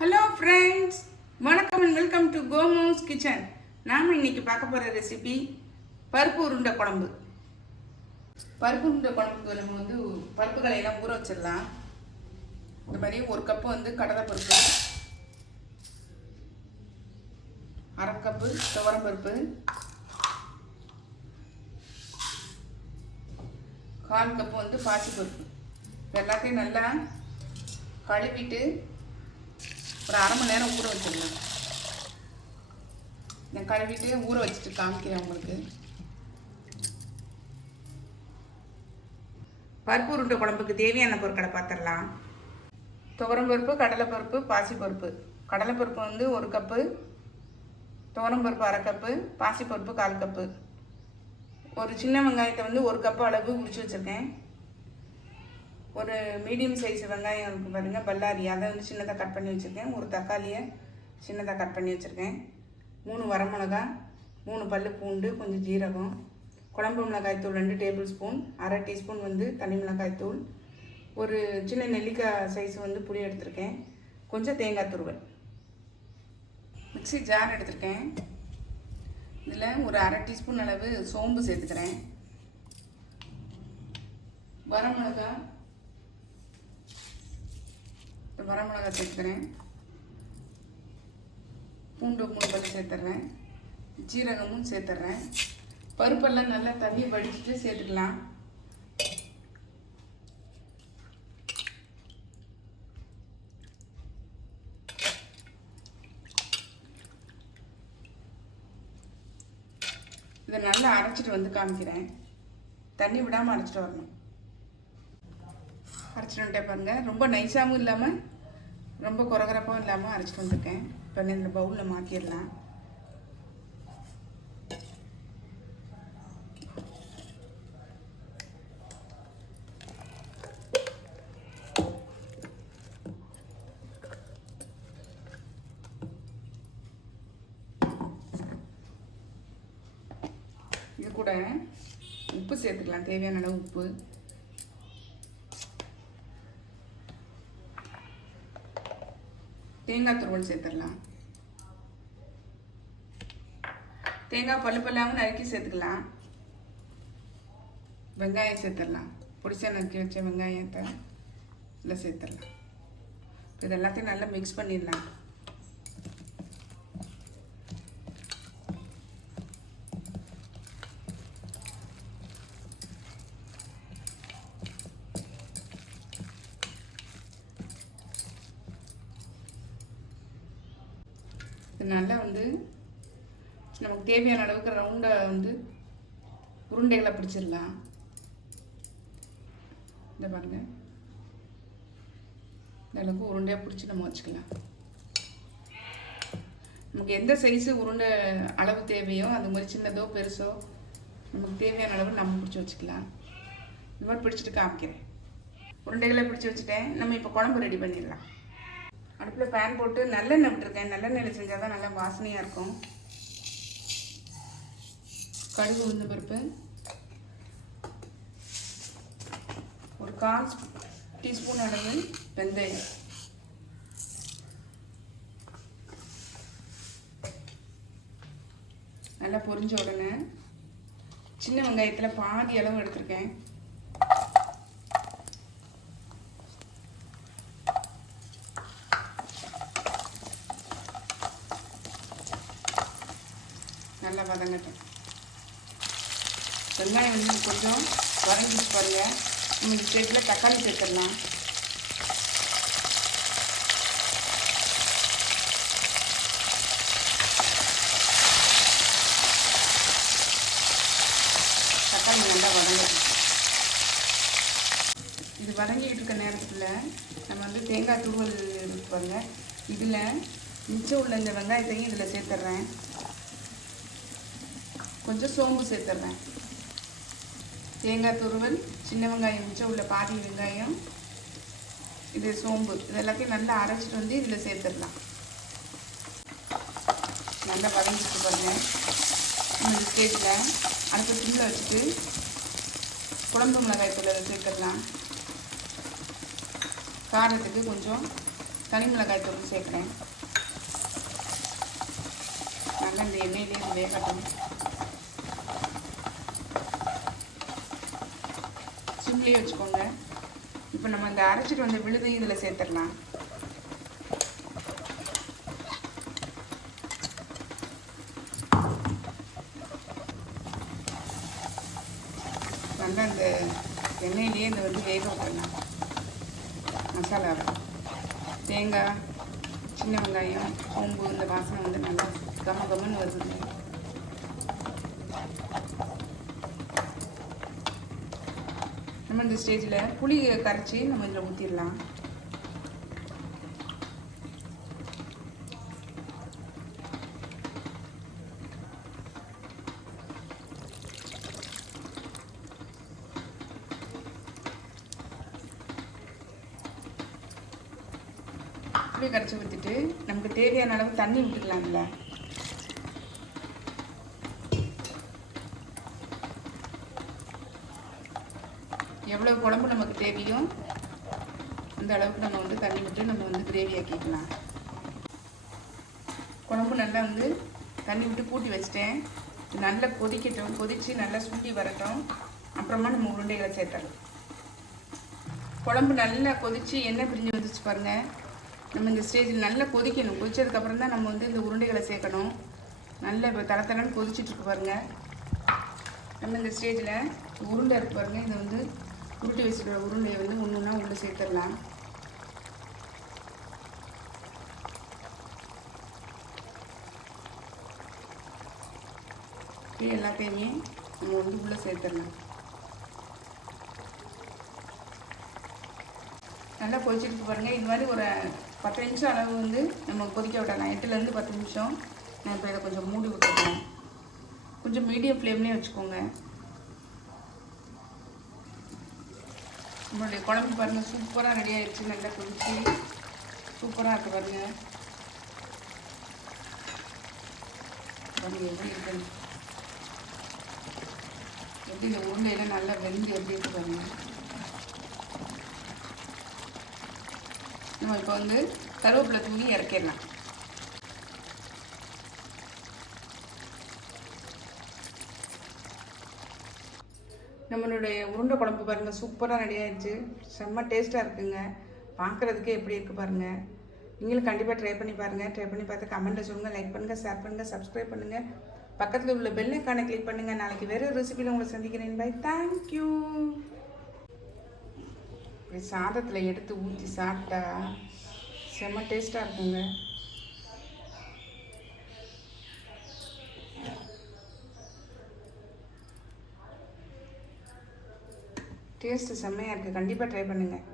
Hello friends, வணக்கம் and welcome to கோமோஸ் kitchen. நாம் இன்னைக்கு பார்க்க போகிற ரெசிபி பருப்பு உருண்டை குழம்பு. பருப்பு உருண்டை குழம்புக்கு நம்ம பருப்புகளை எல்லாம் ஊற வச்சிடலாம். இந்த மாதிரி ஒரு கப்பு கடலை பருப்பு, அரை கப்பு துவரம் பருப்பு, 1/4 கப்பு பாசி பருப்பு. எல்லாத்தையும் நல்லா கழுவிட்டு ஒரு அரை மணி நேரம் ஊற வச்சிடலாம். நான் கழுவிட்டு ஊற வச்சுட்டு காமிக்கிறேன் உங்களுக்கு. பருப்பு உருண்டை குழம்புக்கு தேவையான பொருட்களை பார்த்துடலாம். துவரம் பருப்பு, கடலைப்பருப்பு, பாசிப்பருப்பு. கடலைப்பருப்பு 1 கப்பு, துவரம் பருப்பு அரை கப்பு, பாசிப்பருப்பு 1/4 கப்பு. ஒரு சின்ன வெங்காயத்தை 1 கப்பு அளவு உரிச்சு வச்சுருக்கேன். ஒரு மீடியம் சைஸ் வெங்காயம் இருக்குது பாருங்கள், பல்லாரி, அதை சின்னதாக கட் பண்ணி வச்சுருக்கேன். ஒரு தக்காளியை சின்னதாக கட் பண்ணி வச்சுருக்கேன். 3 வரமிளகாய், 3 பல் பூண்டு, கொஞ்சம் ஜீரகம், குழம்பு மிளகாய்த்தூள் 2 டேபிள் ஸ்பூன், அரை டீஸ்பூன் தனி மிளகாய்த்தூள், ஒரு சின்ன நெல்லிக்காய் சைஸ் புளி எடுத்திருக்கேன், கொஞ்சம் தேங்காய் துருவல். மிக்ஸி ஜார் எடுத்திருக்கேன். இதில் ஒரு அரை டீஸ்பூன் அளவு சோம்பு சேர்த்துக்கிறேன். வரமிளகாய் சேர்த்துக்கிறேன். பூண்டு 3 பல் சேர்த்துட்றேன். ஜீரகமும் சேர்த்துட்றேன். பருப்பெல்லாம் நல்லா தண்ணி வடிச்சிட்டு சேர்த்துக்கலாம். இதை நல்லா அரைச்சிட்டு காமிக்கிறேன். தண்ணி விடாமல் அரைச்சிட்டு வரணும். அரைச்சிட்டு வந்துட்டே பாருங்கள். ரொம்ப நைஸாகவும் இல்லாமல் ரொம்ப குறகுறப்பாகவும் இல்லாமல் அரைச்சிட்டு வந்திருக்கேன். இப்போ இந்த பவுலில் மாற்றிடலாம். இது கூட உப்பு சேர்த்துக்கலாம், தேவையான அளவு உப்பு. தேங்காய் துருவல் சேர்த்துடலாம். தேங்காய் பல்லாகவும் நறுக்கி சேர்த்துக்கலாம். வெங்காயம் சேர்த்துடலாம். பொடிசா நறுக்கி வச்ச வெங்காயத்தை இதில் சேர்த்துடலாம். இது எல்லாத்தையும் நல்லா மிக்ஸ் பண்ணிடலாம். நல்லா நமக்கு தேவையான அளவுக்கு ரவுண்டாக உருண்டைகளை பிடிச்சிடலாம். இந்த பாருங்க, இந்த அளவுக்கு உருண்டையாக பிடிச்சி நம்ம வச்சுக்கலாம். நமக்கு எந்த சைஸு உருண்டை அளவு தேவையோ அது மாதிரி சின்னதோ பெருசோ நமக்கு தேவையான அளவு நம்ம பிடிச்சி வச்சுக்கலாம். இந்த மாதிரி பிடிச்சிட்டு காமிக்கிறேன். உருண்டைகளை பிடிச்சி வச்சுட்டேன். நம்ம இப்போ குழம்பு ரெடி பண்ணிடலாம். அடுப்பில் பேன் போட்டு நல்லெண்ணெய் விட்டுருக்கேன். நல்லெண்ணெயில் செஞ்சால் தான் நல்லா வாசனையாக இருக்கும். கடுகு, உளுந்து பருப்பு, ஒரு 1/4 டீஸ்பூன் அளவு வெந்தயம், நல்லா பொரிஞ்ச உடனே சின்ன வெங்காயத்தில் பாதி அளவு எடுத்திருக்கேன். நல்லா வதங்கட்டும். வெங்காயம் கொஞ்சம் வதங்கிட்டு பாருங்க. இந்த ஸ்டேஜில் தக்காளி சேர்த்துடலாம். தக்காளி நல்லா வதங்கட்டும். இது வதங்கிட்டு இருக்க நேரத்தில் நம்ம தேங்காய் துருவல் இருக்கு பாருங்க. இதில் மிச்சம் உள்ள இந்த வெங்காயத்தையும் இதில் சேர்த்துட்றேன். கொஞ்சம் சோம்பு சேர்த்துட்றேன். தேங்காய் துருவல், சின்ன வெங்காயம், மிச்சம் உள்ள பாதி வெங்காயம், இது சோம்பு, இது எல்லாத்தையும் நல்லா அரைச்சிட்டு இதில் சேர்த்துடலாம். நல்லா வதங்கிட்டு பாருங்க. இந்த ஸ்டேஜில் அடுத்த சிம்மில் வச்சுட்டு குழம்பு மிளகாய் தூள் சேர்த்துடலாம். காரத்துக்கு கொஞ்சம் தனி மிளகாய் தூள் சேர்க்குறேன். நல்லா இந்த எண்ணெயிலே இது வேகட்டும். சிம்லேயே வச்சுக்கோங்க. இப்போ நம்ம இந்த அரைச்சிட்டு வந்த விழுது இதில் சேர்த்துடலாம். நல்லா இந்த எண்ணெயிலேயே இந்த வந்து வேக விட்டுடலாம். மசாலாவை தேங்காய், சின்ன வெங்காயம், சோம்பு இந்த வாசனை வந்து நல்லா கம்மன்னு வருதுங்க. நம்ம இந்த ஸ்டேஜில் புளி கரைச்சி நம்ம இதில் ஊற்றிடலாம். புளி கரைச்சி ஊற்றிட்டு நமக்கு தேவையான அளவு தண்ணி விட்டுக்கலாம்ல. எவ்வளோ குழம்பு நமக்கு தேவையோ அந்த அளவுக்கு நம்ம வந்து தண்ணி விட்டு நம்ம வந்து கிரேவி ஆக்கிக்கலாம். குழம்பு நல்லா வந்து தண்ணி விட்டு கூட்டி வச்சிட்டேன். நல்லா கொதிக்கட்டும். கொதித்து நல்லா சுண்டி வரட்டும். அப்புறமா நம்ம உருண்டைகளை சேர்த்தலாம். குழம்பு நல்லா கொதித்து எண்ணெய் பிரிஞ்சு வந்துச்சு பாருங்கள். நம்ம இந்த ஸ்டேஜில் நல்லா கொதிக்கணும். கொதிச்சதுக்கப்புறம் தான் நம்ம வந்து இந்த உருண்டைகளை சேர்க்கணும். நல்லா இப்போ தளத்தலன்னு கொதிச்சிட்ருக்கு பாருங்கள். நம்ம இந்த ஸ்டேஜில் உருண்டை இருக்கு பாருங்கள். இதை வந்து உருட்டி வச்சுக்கிற உருண்டையை வந்து ஒன்று ஒன்றா உள்ளே சேர்த்துடலாம். எல்லாத்தையுமே நம்ம வந்து உள்ளே சேர்த்துடலாம். நல்லா கொதிச்சிட்டு பாருங்கள். இது மாதிரி ஒரு 10 நிமிஷம் அளவு வந்து நம்ம கொதிக்க விடலாம். 8லேருந்து 10 நிமிஷம். நான் இப்போ இதை கொஞ்சம் மூடி விட்டுருக்கேன். கொஞ்சம் மீடியம் ஃப்ளேம்லேயே வச்சுக்கோங்க. நம்மளுடைய குழம்பு பாருங்கள் சூப்பராக ரெடி ஆகிடுச்சு. நல்லா கொதிச்சு சூப்பராக இருக்குது பாருங்கள். பாருங்கள் எப்படி இருக்குன்னு. எப்படி இந்த உருண்டையெல்லாம் நல்லா வெந்து எப்படி இருக்கு பாருங்கள். நம்ம இப்போ வந்து கருவேப்பிலை தூவி இறக்கிடலாம். நம்மளுடைய உருண்டை குழம்பு பாருங்கள் சூப்பராக ரெடி ஆகிடுச்சு. செம்ம டேஸ்ட்டாக இருக்குங்க. பார்க்குறதுக்கே எப்படி இருக்குது பாருங்கள். நீங்களும் கண்டிப்பாக ட்ரை பண்ணி பாருங்கள். ட்ரை பண்ணி பார்த்து கமெண்ட்டில் சொல்லுங்கள். லைக் பண்ணுங்கள், ஷேர் பண்ணுங்கள், சப்ஸ்கிரைப் பண்ணுங்கள். பக்கத்தில் உள்ள பெல் ஐக்கானை கிளிக் பண்ணுங்கள். நாளைக்கு வேறு ரெசிபியில் உங்களை சந்திக்கிறேன். பை. தேங்க்யூ. இப்படி சாதத்தில் எடுத்து ஊற்றி சாப்பிட்டா செம்ம டேஸ்ட்டாக இருக்குங்க. டேஸ்ட்டு செம்மையாக இருக்குது. கண்டிப்பாக ட்ரை பண்ணுங்கள்.